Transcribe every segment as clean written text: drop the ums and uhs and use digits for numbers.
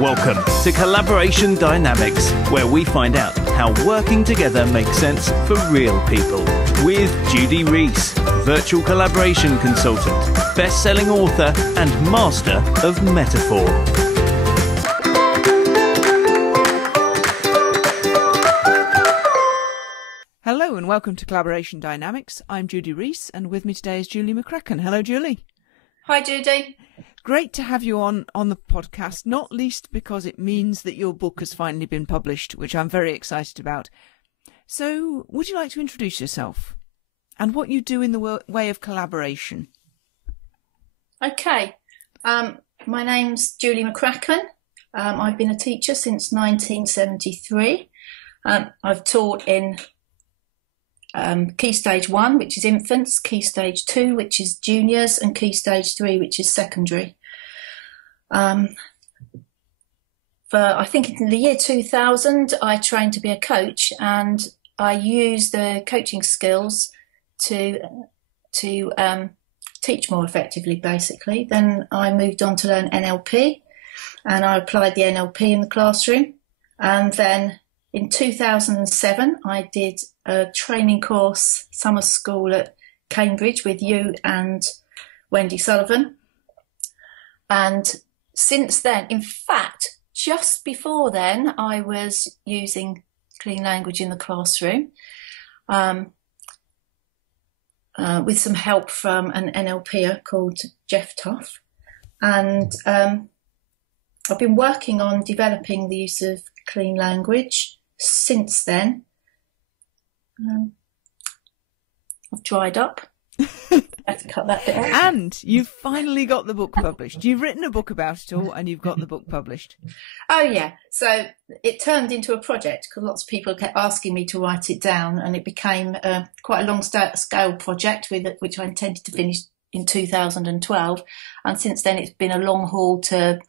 Welcome to Collaboration Dynamics, where we find out how working together makes sense for real people. With Judy Rees, virtual collaboration consultant, best-selling author and master of metaphor. Hello and welcome to Collaboration Dynamics. I'm Judy Rees and with me today is Julie McCracken. Hello, Julie. Hi, Judy. Great to have you on the podcast, not least because it means that your book has finally been published, which I'm very excited about. So, would you like to introduce yourself and what you do in the way of collaboration? Okay. My name's Julie McCracken. I've been a teacher since 1973. I've taught in Key Stage 1, which is infants, Key Stage 2, which is juniors, and Key Stage 3, which is secondary. I think in the year 2000, I trained to be a coach, and I used the coaching skills to teach more effectively, basically. Then I moved on to learn NLP, and I applied the NLP in the classroom. And then in 2007, I did a training course, summer school at Cambridge with you and Wendy Sullivan. And since then, in fact, just before then, I was using clean language in the classroom with some help from an NLPer called Jeff Tuff. And I've been working on developing the use of clean language since then. I've dried up. I have to cut that bit out. And you've finally got the book published. You've written a book about it all and you've got the book published. Oh, yeah. So it turned into a project because lots of people kept asking me to write it down, and it became quite a long-scale project which I intended to finish in 2012. And since then, it's been a long haul to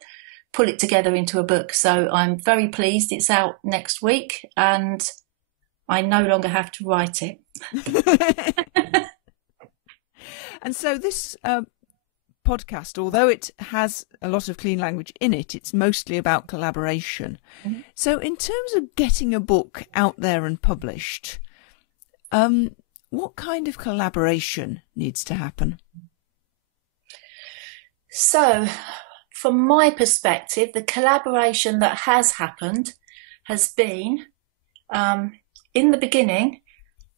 pull it together into a book. So I'm very pleased. It's out next week and I no longer have to write it. And so this podcast, although it has a lot of clean language in it, it's mostly about collaboration. Mm-hmm. So in terms of getting a book out there and published, what kind of collaboration needs to happen? So, from my perspective, the collaboration that has happened has been, in the beginning,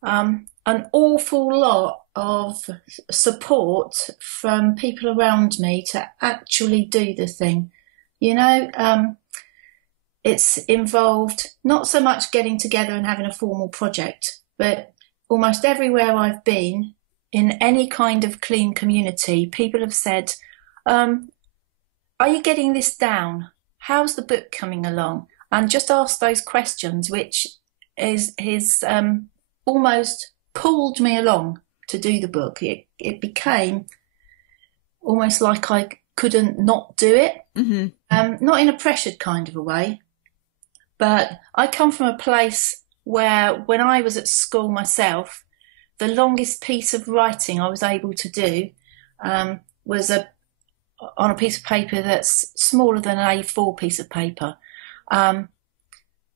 an awful lot of support from people around me to actually do the thing. You know, it's involved not so much getting together and having a formal project, but almost everywhere I've been, in any kind of clean community, people have said, are you getting this down? How's the book coming along? And just ask those questions, which is almost pulled me along to do the book. It became almost like I couldn't not do it. Mm-hmm. Not in a pressured kind of a way, but I come from a place where when I was at school myself, the longest piece of writing I was able to do was on a piece of paper that's smaller than an A4 piece of paper.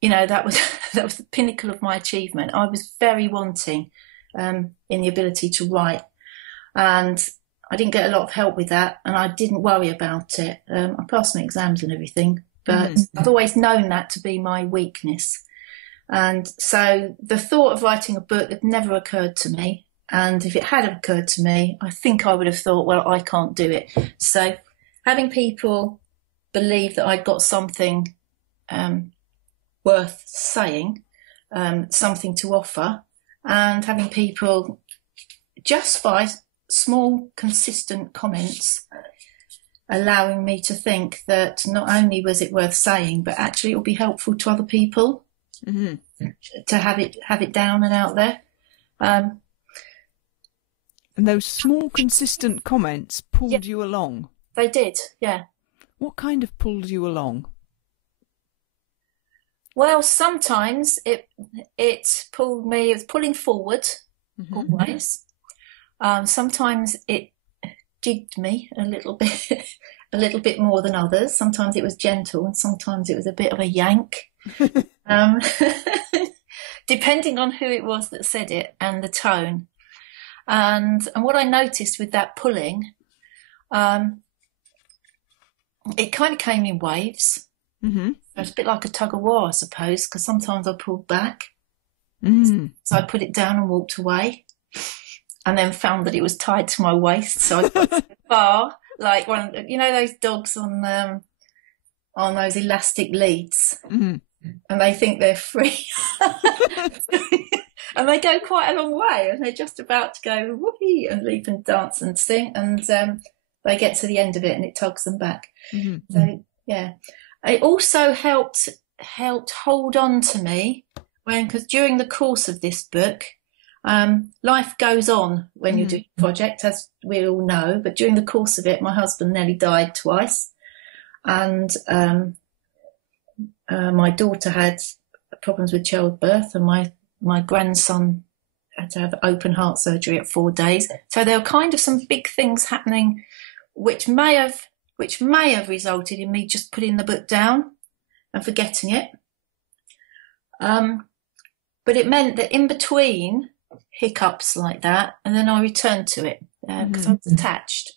You know, that was the pinnacle of my achievement. I was very wanting in the ability to write, and I didn't get a lot of help with that, and I didn't worry about it. I passed my exams and everything, but I've always known that to be my weakness. And so the thought of writing a book had never occurred to me. And if it had occurred to me, I think I would have thought, well, I can't do it. So having people believe that I'd got something worth saying, something to offer, and having people just by small, consistent comments allowing me to think that not only was it worth saying, but actually it will be helpful to other people to have it down and out there. And those small, consistent comments pulled you along? They did, yeah. What kind of pulled you along? Well, sometimes it pulled me, it was pulling forward, always. Sometimes it jigged me a little bit a little bit more than others. Sometimes it was gentle and sometimes it was a bit of a yank. Um, depending on who it was that said it and the tone. And what I noticed with that pulling, it kind of came in waves. Mm-hmm. It's a bit like a tug of war, I suppose, because sometimes I pulled back. So I put it down and walked away, and then found that it was tied to my waist. So I got so far, like those dogs on those elastic leads, and they think they're free, and they go quite a long way, and they're just about to go whoopee and leap and dance and sing, and they get to the end of it, and it tugs them back. Mm-hmm. So yeah, it also helped hold on to me because during the course of this book, life goes on when you're doing a project, as we all know. But during the course of it, my husband nearly died twice, and my daughter had problems with childbirth, and my grandson had to have open heart surgery at 4 days. So there were kind of some big things happening, which may have resulted in me just putting the book down and forgetting it. But it meant that in between hiccups like that, and then I returned to it because I was attached.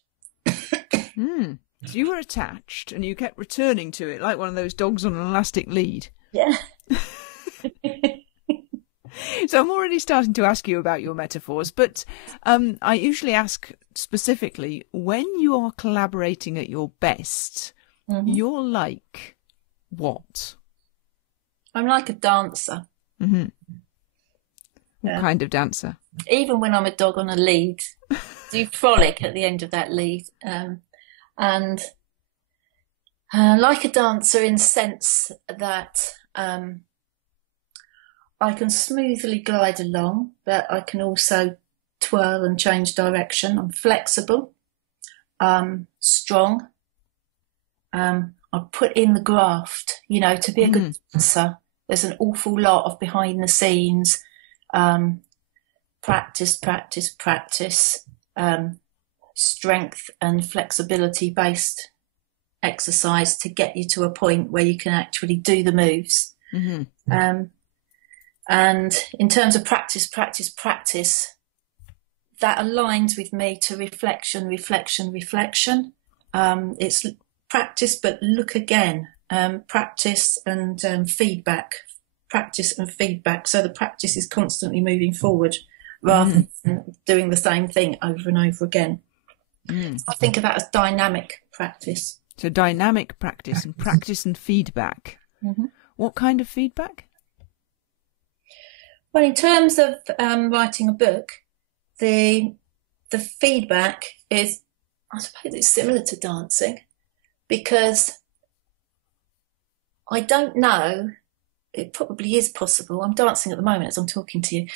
So you were attached and you kept returning to it like one of those dogs on an elastic lead. Yeah. So I'm already starting to ask you about your metaphors, but I usually ask specifically, when you are collaborating at your best, you're like what? I'm like a dancer. Mm-hmm. What kind of dancer? Even when I'm a dog on a lead, do frolic at the end of that lead. And like a dancer in the sense that I can smoothly glide along, but I can also twirl and change direction. I'm flexible, strong. I put in the graft, to be a good dancer. There's an awful lot of behind the scenes, practice, strength and flexibility based exercise to get you to a point where you can actually do the moves. And in terms of practice, that aligns with me to reflection. It's practice, but look again. Practice and feedback. So the practice is constantly moving forward rather than doing the same thing over and over again. I think of that as dynamic practice. So dynamic practice and feedback. What kind of feedback? Well, in terms of writing a book, the feedback is, I suppose it's similar to dancing, because I don't know, it probably is possible. I'm dancing at the moment as I'm talking to you.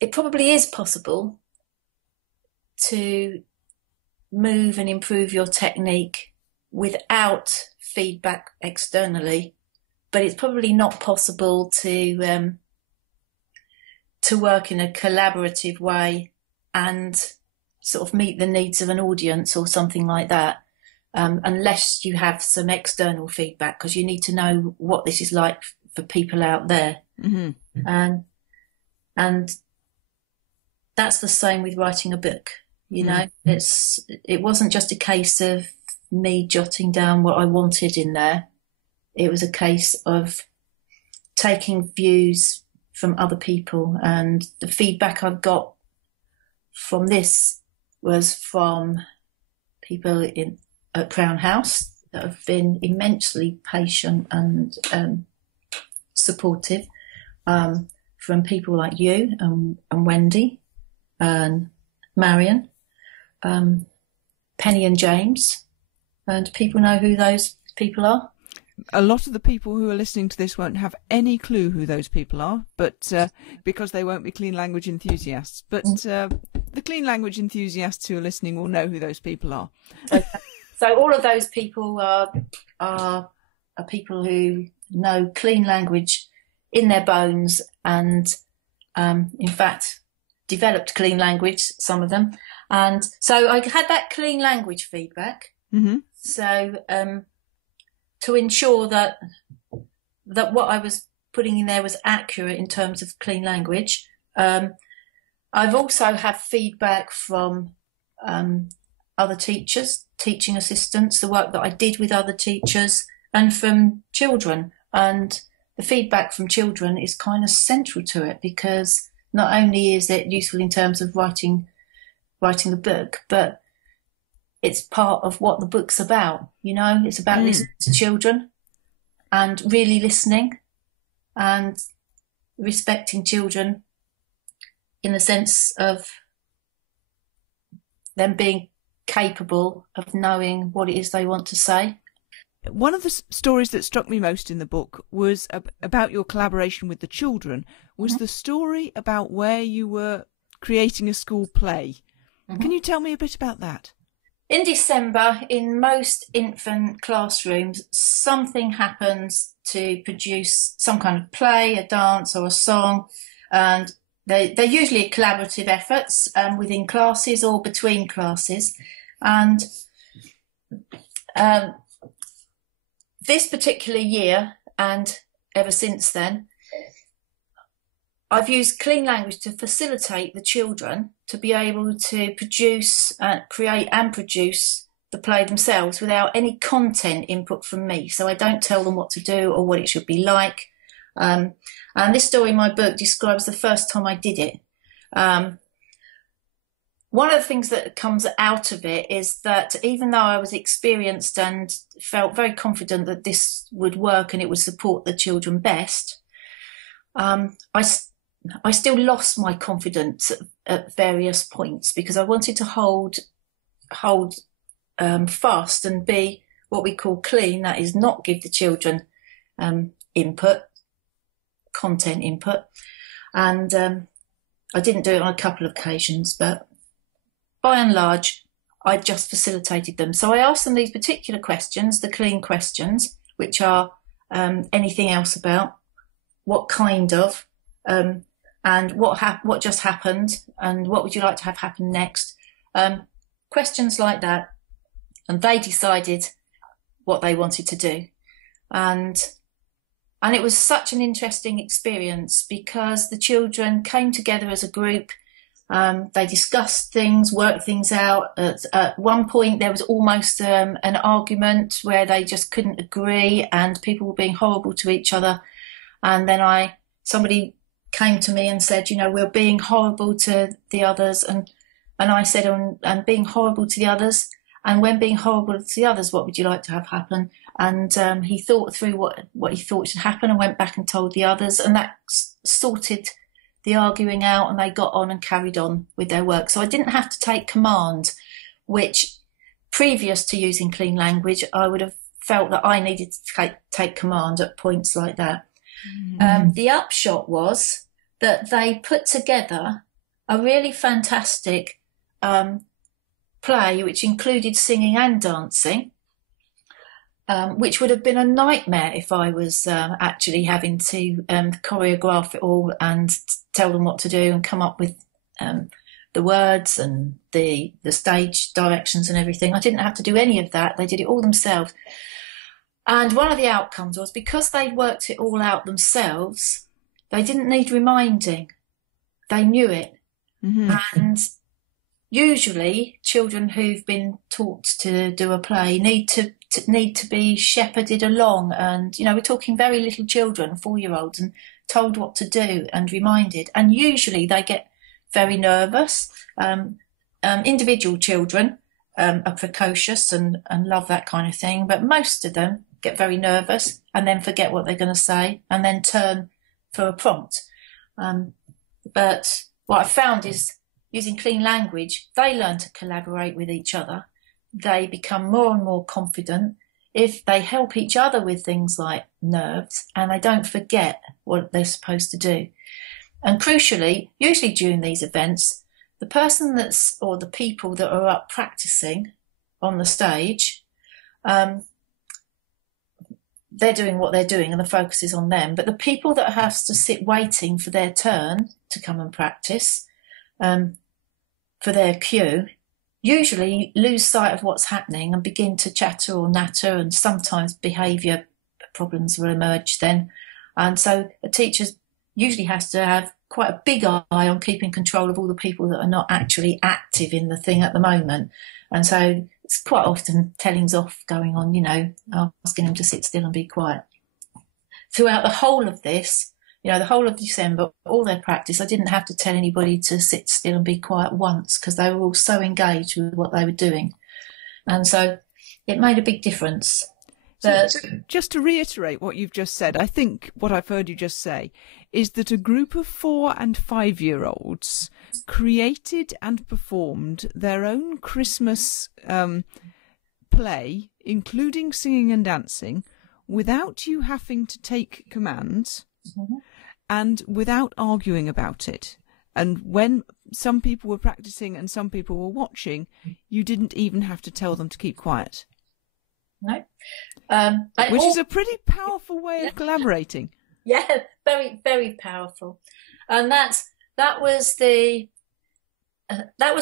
It probably is possible to move and improve your technique without feedback externally, but it's probably not possible to work in a collaborative way and sort of meet the needs of an audience or something like that, unless you have some external feedback, because you need to know what this is like for people out there. And that's the same with writing a book. It wasn't just a case of me jotting down what I wanted in there. It was a case of taking views from other people, and the feedback I've got from this was from people at Crown House that have been immensely patient and supportive, from people like you and Wendy and Marion, Penny and James, and people know who those people are. A lot of the people who are listening to this won't have any clue who those people are, but because they won't be clean language enthusiasts. But the clean language enthusiasts who are listening will know who those people are. So all of those people are people who know clean language in their bones, and in fact developed clean language, some of them, And so I had that clean language feedback. Mm-hmm. So to ensure that what I was putting in there was accurate in terms of clean language. I've also had feedback from other teachers, teaching assistants, the work that I did with other teachers, and from children. And the feedback from children is kind of central to it, because not only is it useful in terms of writing the book, but it's part of what the book's about. You know, it's about listening to children and really listening and respecting children in the sense of them being capable of knowing what it is they want to say. One of the stories that struck me most in the book was about your collaboration with the children, was the story about where you were creating a school play. Can you tell me a bit about that? In December, in most infant classrooms, something happens to produce some kind of play, a dance or a song, and they're usually collaborative efforts within classes or between classes. And this particular year, and ever since then, I've used clean language to facilitate the children to be able to create and produce the play themselves without any content input from me. So I don't tell them what to do or what it should be like. And this story in my book describes the first time I did it. One of the things that comes out of it is that even though I was experienced and felt very confident that this would work and it would support the children best, I still lost my confidence at various points, because I wanted to hold fast and be what we call clean. That is, not give the children content input. And I didn't do it on a couple of occasions, but by and large, I just facilitated them. So I asked them these particular questions, the clean questions, which are anything else about, what kind of, and what just happened, and what would you like to have happen next? Questions like that. And they decided what they wanted to do. And it was such an interesting experience, because the children came together as a group. They discussed things, worked things out. At one point, there was almost an argument where they just couldn't agree, and people were being horrible to each other. And then somebody came to me and said, you know, we're being horrible to the others. And I said, and being horrible to the others. And when being horrible to the others, what would you like to have happen? And he thought through what he thought should happen and went back and told the others. And that sorted the arguing out, and they got on and carried on with their work. So I didn't have to take command, which previous to using clean language, I would have felt that I needed to take command at points like that. The upshot was that they put together a really fantastic play, which included singing and dancing, which would have been a nightmare if I was actually having to choreograph it all and tell them what to do and come up with the words and the stage directions and everything. I didn't have to do any of that. They did it all themselves. And one of the outcomes was, because they'd worked it all out themselves, they didn't need reminding. They knew it. Mm-hmm. And usually children who've been taught to do a play need to be shepherded along. And, you know, we're talking very little children, 4-year-olds, and told what to do and reminded. And usually they get very nervous. Individual children are precocious and love that kind of thing. But most of them get very nervous and then forget what they're going to say and then turn for a prompt. But what I found is, using clean language, they learn to collaborate with each other. They become more and more confident if they help each other with things like nerves, and they don't forget what they're supposed to do. And crucially, usually during these events, the person or the people that are up practicing on the stage, they're doing what they're doing and the focus is on them. But the people that have to sit waiting for their turn to come and practice, for their cue, usually lose sight of what's happening and begin to chatter or natter, and sometimes behaviour problems will emerge then. And so a teacher usually has to have quite a big eye on keeping control of all the people that are not actually active in the thing at the moment. And so it's quite often tellings off going on, asking them to sit still and be quiet. Throughout the whole of this, the whole of December, all their practice, I didn't have to tell anybody to sit still and be quiet once, because they were all so engaged with what they were doing. And so it made a big difference. So just to reiterate what you've just said, I think what I've heard you just say is that a group of 4 and 5-year-olds created and performed their own Christmas play, including singing and dancing, without you having to take commands and without arguing about it. And when some people were practicing and some people were watching, you didn't even have to tell them to keep quiet. No. Which is a pretty powerful way of collaborating. Yeah, very, very powerful. And that was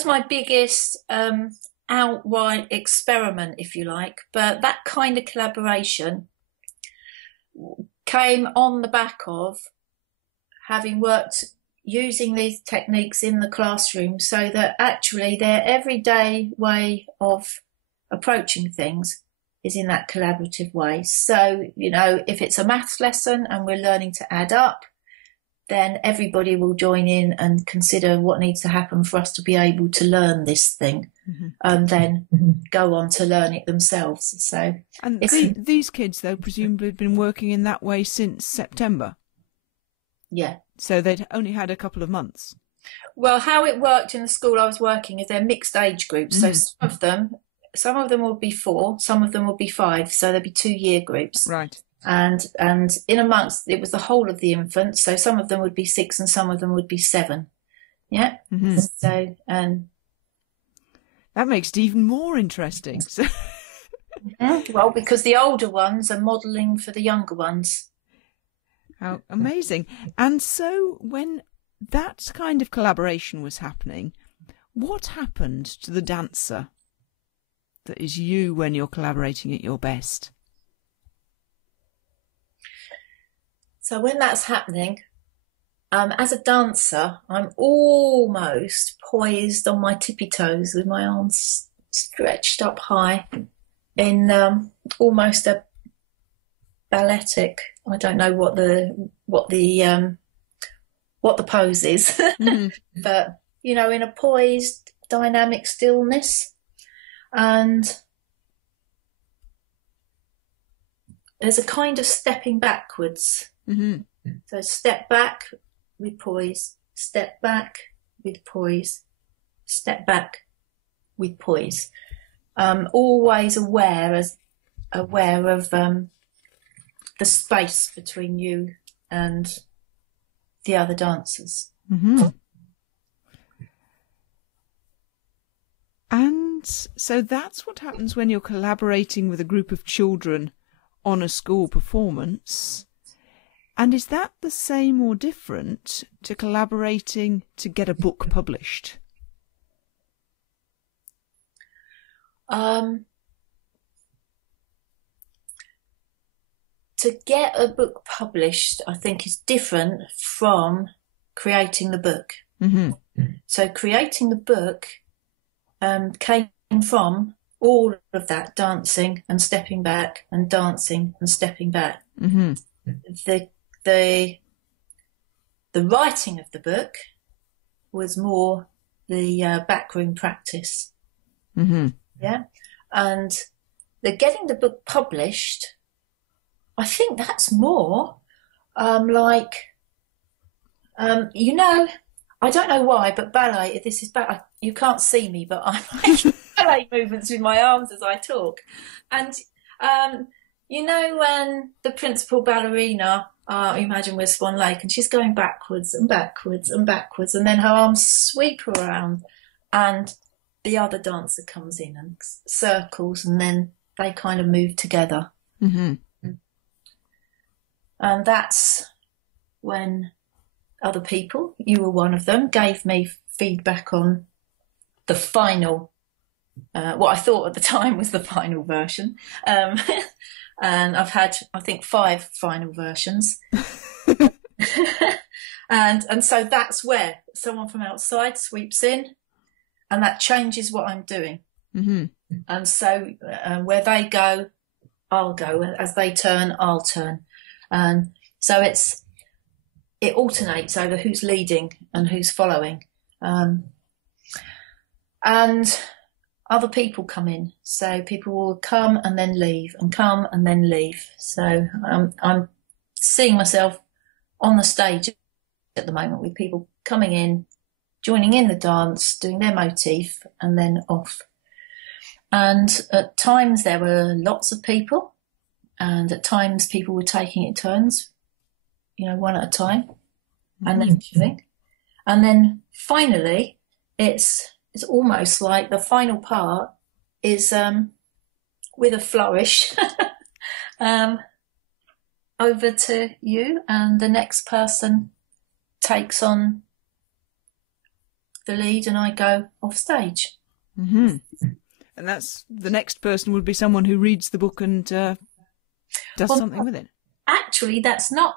my biggest outright experiment, if you like. But that kind of collaboration came on the back of having worked using these techniques in the classroom, so that actually their everyday way of approaching things is in that collaborative way. So, if it's a maths lesson and we're learning to add up, then everybody will join in and consider what needs to happen for us to be able to learn this thing, and then go on to learn it themselves. So, and these kids, though, presumably have been working in that way since September. Yeah. So they'd only had a couple of months. Well, how it worked in the school I was working is they're mixed age groups. So some of them will be 4, some of them will be 5, so there'll be 2-year groups. Right. And in amongst, it was the whole of the infants, so some of them would be 6 and some of them would be 7. Yeah. Mm-hmm. So, that makes it even more interesting. Well, because the older ones are modelling for the younger ones. How amazing. And so when that kind of collaboration was happening, what happened to the dancer that is you when you're collaborating at your best? So when that's happening, as a dancer, I'm almost poised on my tippy toes with my arms stretched up high in almost a balletic. I don't know what the pose is, but in a poised, dynamic stillness. And there's a kind of stepping backwards. Mm-hmm. So step back with poise, step back with poise, step back with poise. Always aware of the space between you and the other dancers. Mm-hmm. And so that's what happens when you're collaborating with a group of children on a school performance. And is that the same or different to collaborating to get a book published? To get a book published, I think, is different from creating the book. Mm-hmm. So creating the book came from all of that dancing and stepping back and dancing and stepping back. Mm-hmm. The writing of the book was more the backroom practice. Mm-hmm. Yeah. And the getting the book published, I think that's more I don't know why, but ballet, this is ballet, you can't see me, but I'm making ballet movements with my arms as I talk. And, when the principal ballerina, imagine we're Swan Lake, and she's going backwards and backwards and backwards, and then her arms sweep around, and the other dancer comes in and circles, and then they kind of move together. Mm-hmm. And that's when other people, you were one of them, gave me feedback on the final what I thought at the time was the final version. And I've had, I think, 5 final versions. And so that's where someone from outside sweeps in, and that changes what I'm doing. Mm-hmm. And so where they go, I'll go. As they turn, I'll turn. And so it alternates over who's leading and who's following. And other people come in. So people will come and then leave, and come and then leave. So I'm seeing myself on the stage at the moment with people coming in, joining in the dance, doing their motif, and then off. And at times there were lots of people, and at times people were taking it turns, one at a time, and then doing. And then finally, it's almost like the final part is with a flourish over to you, and the next person takes on the lead, and I go off stage. Mm-hmm. And that's the next person would be someone who reads the book and does something with it. Actually, that's not,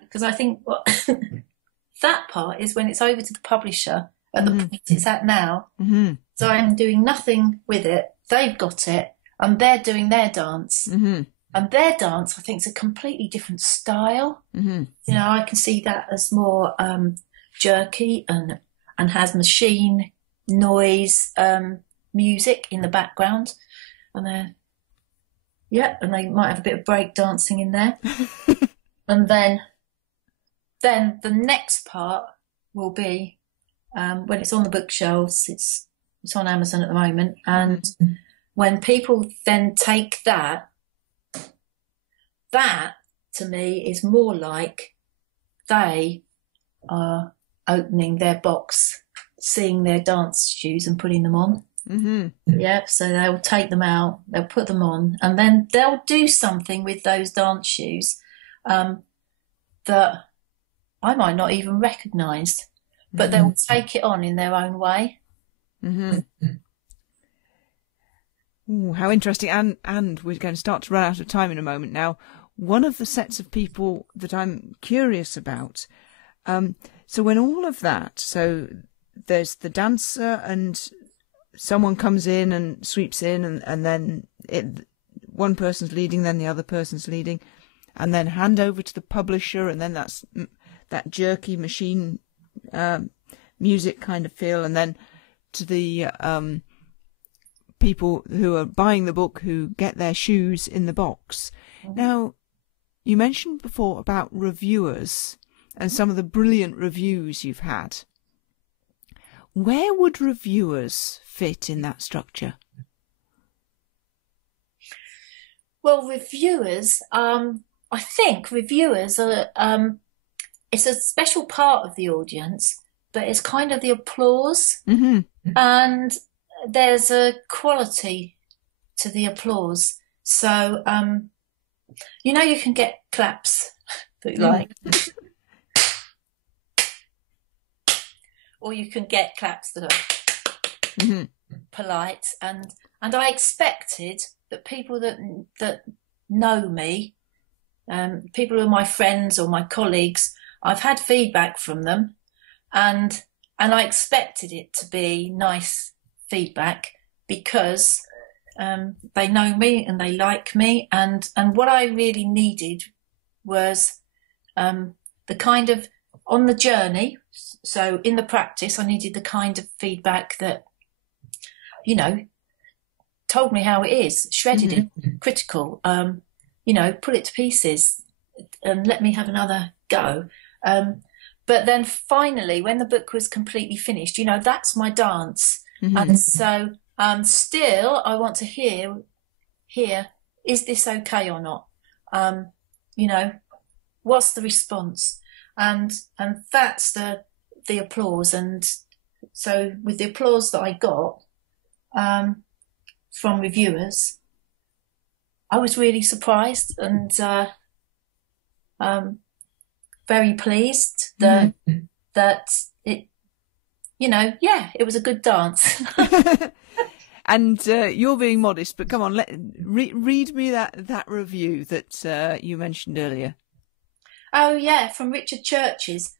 because I think that part is when it's over to the publisher at the point it's at now. Mm-hmm. So I'm doing nothing with it. They've got it, and they're doing their dance. Mm-hmm. And their dance, I think, is a completely different style. Mm-hmm. I can see that as more jerky and has machine noise, music in the background. And and they might have a bit of break dancing in there. And then the next part will be when it's on the bookshelves. It's on Amazon at the moment, and when people then take that to me is more like they are opening their box, seeing their dance shoes and putting them on. Mm-hmm. Yeah, so they'll take them out, they'll put them on, and then they'll do something with those dance shoes that I might not even recognise, but they'll take it on in their own way. Mm-hmm. Ooh, how interesting. And we're going to start to run out of time in a moment now. One of the sets of people that I'm curious about, so when all of that, so there's the dancer and someone comes in and sweeps in, and then one person's leading, then the other person's leading, and then hand over to the publisher, and then that's that jerky machine music kind of feel, and then to the people who are buying the book who get their shoes in the box. Now, you mentioned before about reviewers and some of the brilliant reviews you've had. Where would reviewers fit in that structure? Well, reviewers, I think reviewers are, it's a special part of the audience, but it's kind of the applause. Mm-hmm. And there's a quality to the applause. So, you can get claps that you like. Or you can get claps that are polite. And I expected that people that know me, people who are my friends or my colleagues, I've had feedback from them, and I expected it to be nice feedback because they know me and they like me, and what I really needed was the kind of on the journey. So in the practice, I needed the kind of feedback that, told me how it is, shredded it, critical, pull it to pieces and let me have another go. But then finally, when the book was completely finished, that's my dance. Mm-hmm. And so still I want to hear, is this okay or not? What's the response? And that's the applause. And so with the applause that I got from reviewers, I was really surprised and very pleased that it, it was a good dance. And you're being modest, but come on, read me that review that you mentioned earlier. Oh, yeah, from Richard Churches.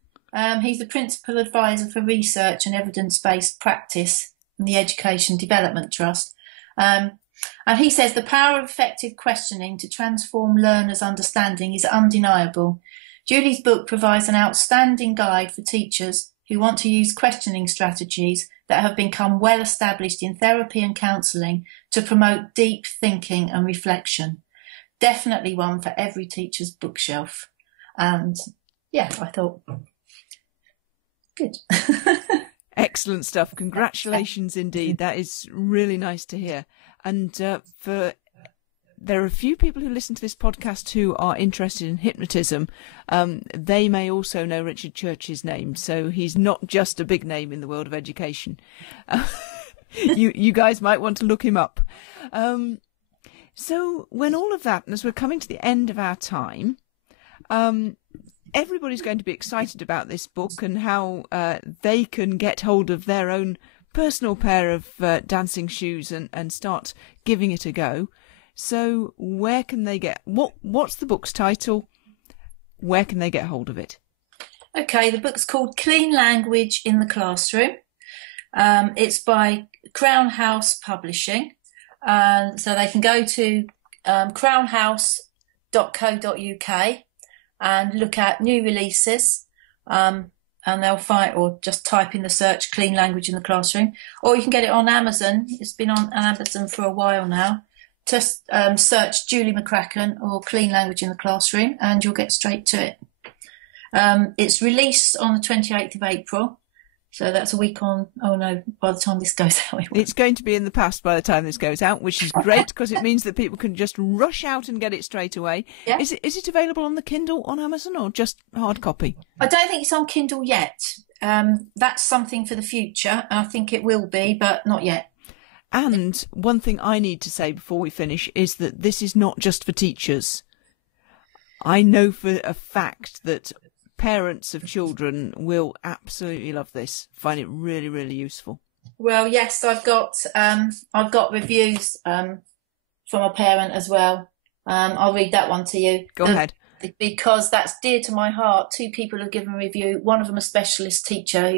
He's the Principal Advisor for Research and Evidence-Based Practice in the Education Development Trust. And he says the power of effective questioning to transform learners' understanding is undeniable. Julie's book provides an outstanding guide for teachers who want to use questioning strategies that have become well established in therapy and counselling to promote deep thinking and reflection. Definitely one for every teacher's bookshelf. And yeah, I thought, good. Excellent stuff. Congratulations indeed. That is really nice to hear. And there are a few people who listen to this podcast who are interested in hypnotism. They may also know Richard Church's name, so he's not just a big name in the world of education. You guys might want to look him up. So when all of that, and as we're coming to the end of our time, everybody's going to be excited about this book and how they can get hold of their own personal pair of dancing shoes and start giving it a go. So where can they get, what's the book's title? Where can they get hold of it? Okay, the book's called Clean Language in the Classroom. It's by Crown House Publishing. So they can go to crownhouse.co.uk and look at new releases, and they'll find, or just type in the search Clean Language in the Classroom, or you can get it on Amazon. It's been on Amazon for a while now. Just search Julie McCracken or Clean Language in the Classroom and you'll get straight to it. It's released on the 28th of April. So that's a week on. Oh no, by the time this goes out. It's going to be in the past by the time this goes out, which is great because it means that people can just rush out and get it straight away. Yeah. Is it available on the Kindle on Amazon or just hard copy? I don't think it's on Kindle yet. That's something for the future. I think it will be, but not yet. And one thing I need to say before we finish is that this is not just for teachers. I know for a fact that parents of children will absolutely love this, find it really, really useful. Well, yes, I've got reviews from a parent as well. I'll read that one to you. Go ahead. Because that's dear to my heart. 2 people have given a review. One of them a specialist teacher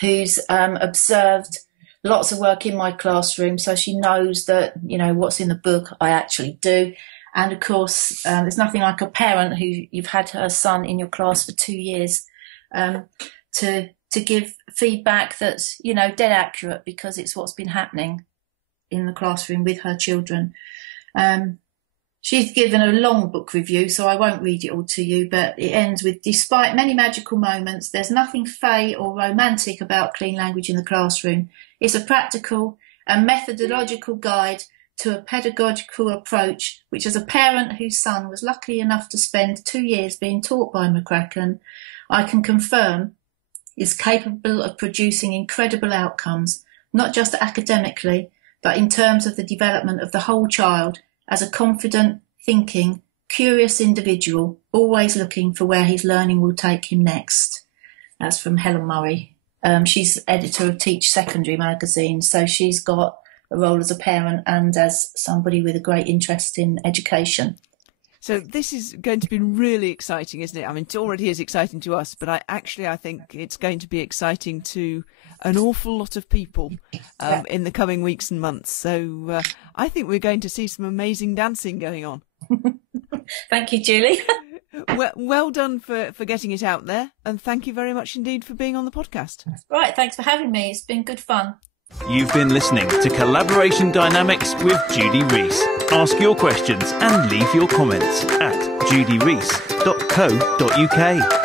who's observed lots of work in my classroom, so she knows that, you know, what's in the book I actually do. And of course, there's nothing like a parent who you've had her son in your class for 2 years to give feedback that's, you know, dead accurate because it's what's been happening in the classroom with her children. She's given a long book review, so I won't read it all to you, but it ends with, despite many magical moments, there's nothing fey or romantic about Clean Language in the Classroom. It's a practical and methodological guide to a pedagogical approach, which as a parent whose son was lucky enough to spend 2 years being taught by McCracken, I can confirm is capable of producing incredible outcomes, not just academically, but in terms of the development of the whole child as a confident, thinking, curious individual, always looking for where his learning will take him next. That's from Helen Murray. She's editor of Teach Secondary magazine, so she's got a role as a parent and as somebody with a great interest in education. So this is going to be really exciting, isn't it? I mean, it already is exciting to us, but I think it's going to be exciting to an awful lot of people in the coming weeks and months. So I think we're going to see some amazing dancing going on. Thank you, Julie. Well done for getting it out there. And thank you very much indeed for being on the podcast. Right, thanks for having me. It's been good fun. You've been listening to Collaboration Dynamics with Judy Rees. Ask your questions and leave your comments at judyrees.co.uk.